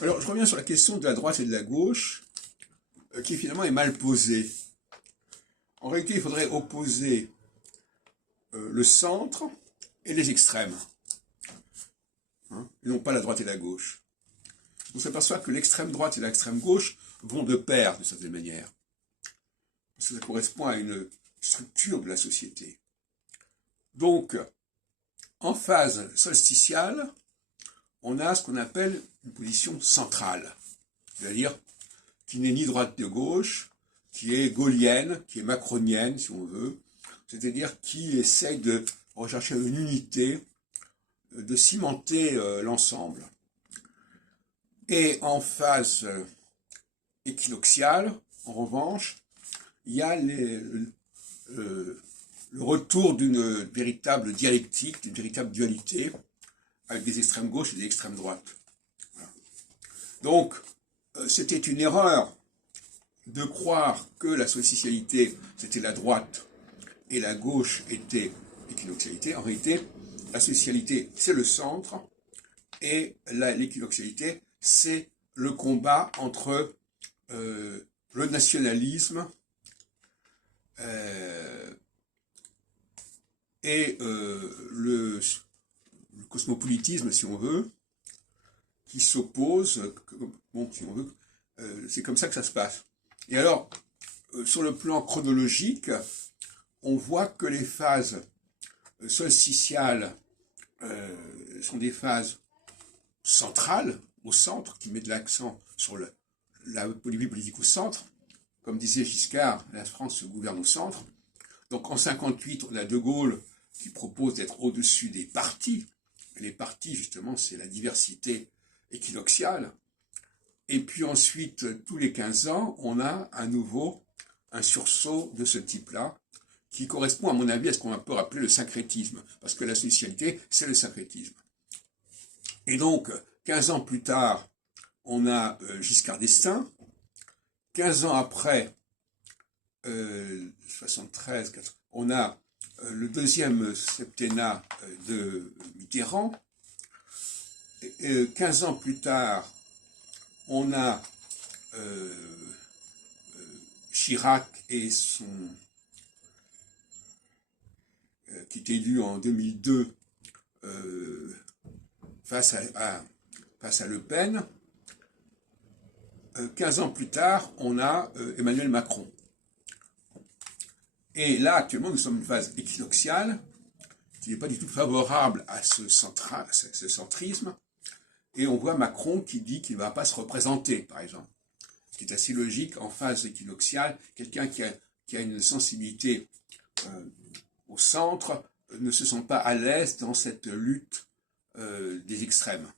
Alors, je reviens sur la question de la droite et de la gauche, qui finalement est mal posée. En réalité, il faudrait opposer le centre et les extrêmes, hein, et non pas la droite et la gauche. On s'aperçoit que l'extrême droite et l'extrême gauche vont de pair, de certaine manière, parce que ça correspond à une structure de la société. Donc, en phase solsticiale, on a ce qu'on appelle une position centrale, c'est-à-dire qui n'est ni droite ni gauche, qui est gaullienne, qui est macronienne, si on veut, c'est-à-dire qui essaye de rechercher une unité, de cimenter l'ensemble. Et en phase équinoxiale, en revanche, il y a le retour d'une véritable dialectique, d'une véritable dualité, avec des extrêmes gauche et des extrêmes droite. Voilà. Donc, c'était une erreur de croire que la solsticialité, c'était la droite, et la gauche était l'équinoxialité. En réalité, la solsticialité, c'est le centre, et l'équinoxialité, c'est le combat entre le nationalisme et le cosmopolitisme, si on veut, qui s'opposent, bon, si on veut, c'est comme ça que ça se passe. Et alors, sur le plan chronologique, on voit que les phases solsticiales sont des phases centrales, au centre, qui met de l'accent sur la politique au centre. Comme disait Giscard, la France se gouverne au centre. Donc en 58, on a De Gaulle qui propose d'être au-dessus des partis. Et les partis, justement, c'est la diversité équinoxiale. Et puis ensuite, tous les 15 ans, on a à nouveau un sursaut de ce type-là, qui correspond, à mon avis, à ce qu'on peut appeler le syncrétisme, parce que la socialité, c'est le syncrétisme. Et donc, 15 ans plus tard, on a Giscard d'Estaing. 15 ans après, 73, on a le deuxième septennat de Mitterrand. 15 ans plus tard, on a Chirac et son qui est élu en 2002 face à Le Pen. 15 ans plus tard, on a Emmanuel Macron. Et là, actuellement, nous sommes dans une phase équinoxiale qui n'est pas du tout favorable à ce centrisme. Et on voit Macron qui dit qu'il ne va pas se représenter, par exemple. Ce qui est assez logique en phase équinoxiale. Quelqu'un qui a une sensibilité au centre ne se sent pas à l'aise dans cette lutte des extrêmes.